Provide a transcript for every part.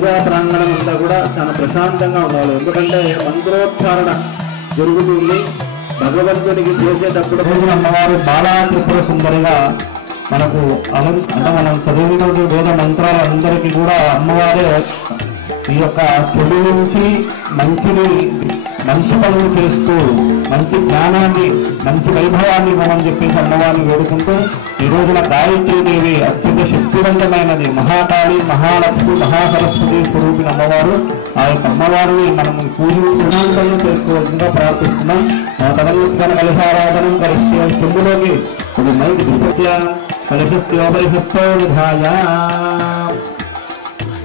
పూజా ప్రాంగణం అంతా కూడా చాలా ప్రశాంతంగా ఉండాలి. ఎందుకంటే మంత్రోచ్చారణ జరుగుతుంది. భగవంతునికి చేసేటప్పుడు అమ్మవారు బాలా త్రిపుర సుందరిగా మనకు అంటే మనం చదివిన వేద మంత్రాలు అందరికీ కూడా అమ్మవారే ఈ యొక్క చెడు నుంచి మంచి పనులు చేస్తూ మంచి జ్ఞానాన్ని మంచి వైభవాన్ని మనం చెప్పేసి అమ్మవారిని వేడుకుంటూ ఈ రోజున గాయత్రీదేవి అత్యంత శక్తివంతమైనది. మహాకాళి, మహాలక్ష్మి, మహాసరస్వతి స్వరూపిన అమ్మవారు. ఆ యొక్క అమ్మవారిని మనం పూజాంతంగా చేసుకోవాల్సిందిగా ప్రార్థిస్తున్నాం. తదనుత్పన్న కలశారాధనం కలిసి చెంబులోకి ఇది మైకి దృశ్య కలశస్యోపరిహస్తో నిధాయ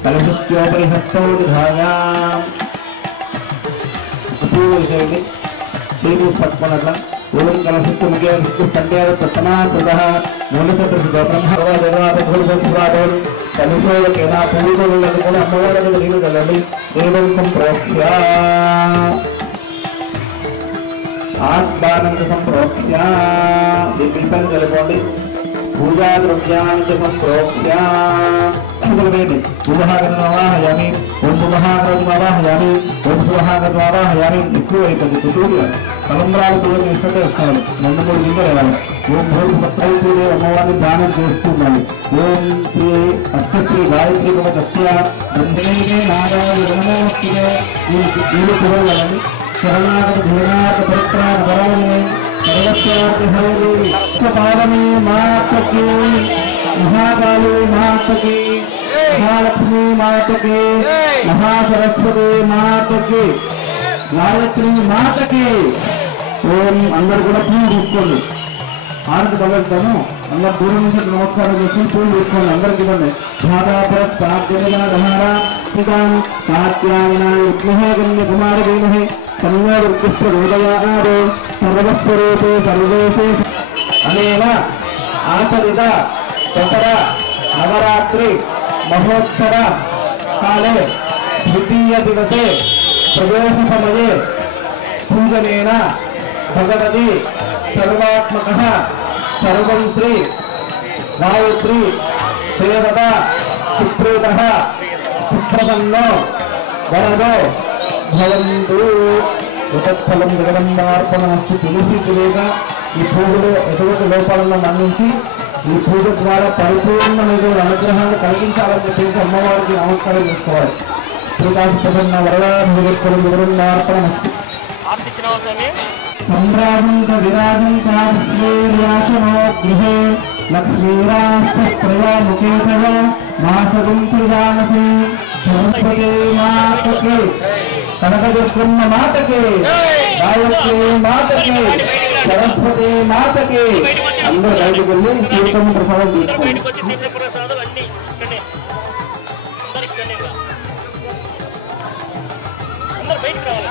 కలశస్యోపరిహస్తో నిధాయ చేయండి. చేతి పట్టుకున్నట్ల ఓం కలశస్సు ముఖ్య సంధ్యాలు ప్రథమా కృత మూలచతుర్శుద్ధ బ్రహ్మదేవాదేవాదేవాదేవం కలిశోకేనా పూజలు కూడా అమ్మవారి మీద నీళ్ళు కదండి. దేవం సంప్రోక్ష్య ఆత్మానంద సంప్రోక్ష్య దీని కలుపుకోండి. పూజా ద్రవ్యాన్ని సంప్రోక్ష్య వాహయామి ఓం వాహయామి ఓం వాహయామి ఎక్కువ అవుతుంది. కుటుంబ తలంబ్రాలు కూడా తీసుకుంటే వస్తాను. 2-3 గింజలు వెళ్ళాలి. ఓం భూమి సత్తాయి అమ్మవారిని దానం చేస్తుండాలి. ఓం శ్రీ అష్టశ్రీ గాయత్రి కూడా గట్టిగా బ్రహ్మణే నారాయణమూర్తిగా నీళ్ళు చూడాలని శరణాగత ధీనాథ పరిత్రాణ వరాలని సర్వత్యాది హరి పావని మాతకి महाकाली मात की, महालक्ष्मी मात की, महासरस्वती मात की, गायत्री मात की। ओम अंदर కూడా పూలు తీసుకోండి. ఆరతి పగలుతాను అందరు దూరం నుంచి నమస్కారం చేసి పూలు తీసుకోండి. అందరికి ఇవ్వండి. కుమారదేమహే సంయోగృష్ణోదయారే సర్వస్వరూపే సర్వేశే అనేన ఆచరిత దసరా నవరాత్రి మహోత్సవ కాలే ద్వితీయ దివసే ప్రవేశ సమయే పూజనేన భగవతి సర్వాత్మకః సర్వం శ్రీ గాయత్రి దేవత సుప్రీతః సుప్రసన్నో వరదో భవంతు. ఉతత్ఫలం జగదంబార్పణమస్తు. తులసి తెలియగా ఈ పూజలో ఎటువంటి లోపాలను మన్నించి ఈ పూజ ద్వారా పరిపూర్ణమైన అనుగ్రహాన్ని కలిగించాలని చెప్పేసి అమ్మవారికి నమస్కారం చేసుకోవాలి. శ్రీకాశప్రసన్న వరదార్థం జగదంబార్పణమస్తు. సంభ్రాజంత విరాజంతాశ్రీరాశనో గృహే లక్ష్మీరాష్ట్రముఖేశ మాసగం శ్రీరామసి సరస్వతి మాతకి కనకదుర్గమ్మ మాతకి గాయత్రి మాతకి సరస్వతి మాతకి. అందరూ బయటకు వెళ్ళి తీర్థం ప్రసాదం తీసుకోండి. అందరూ బయటకు రావాలి.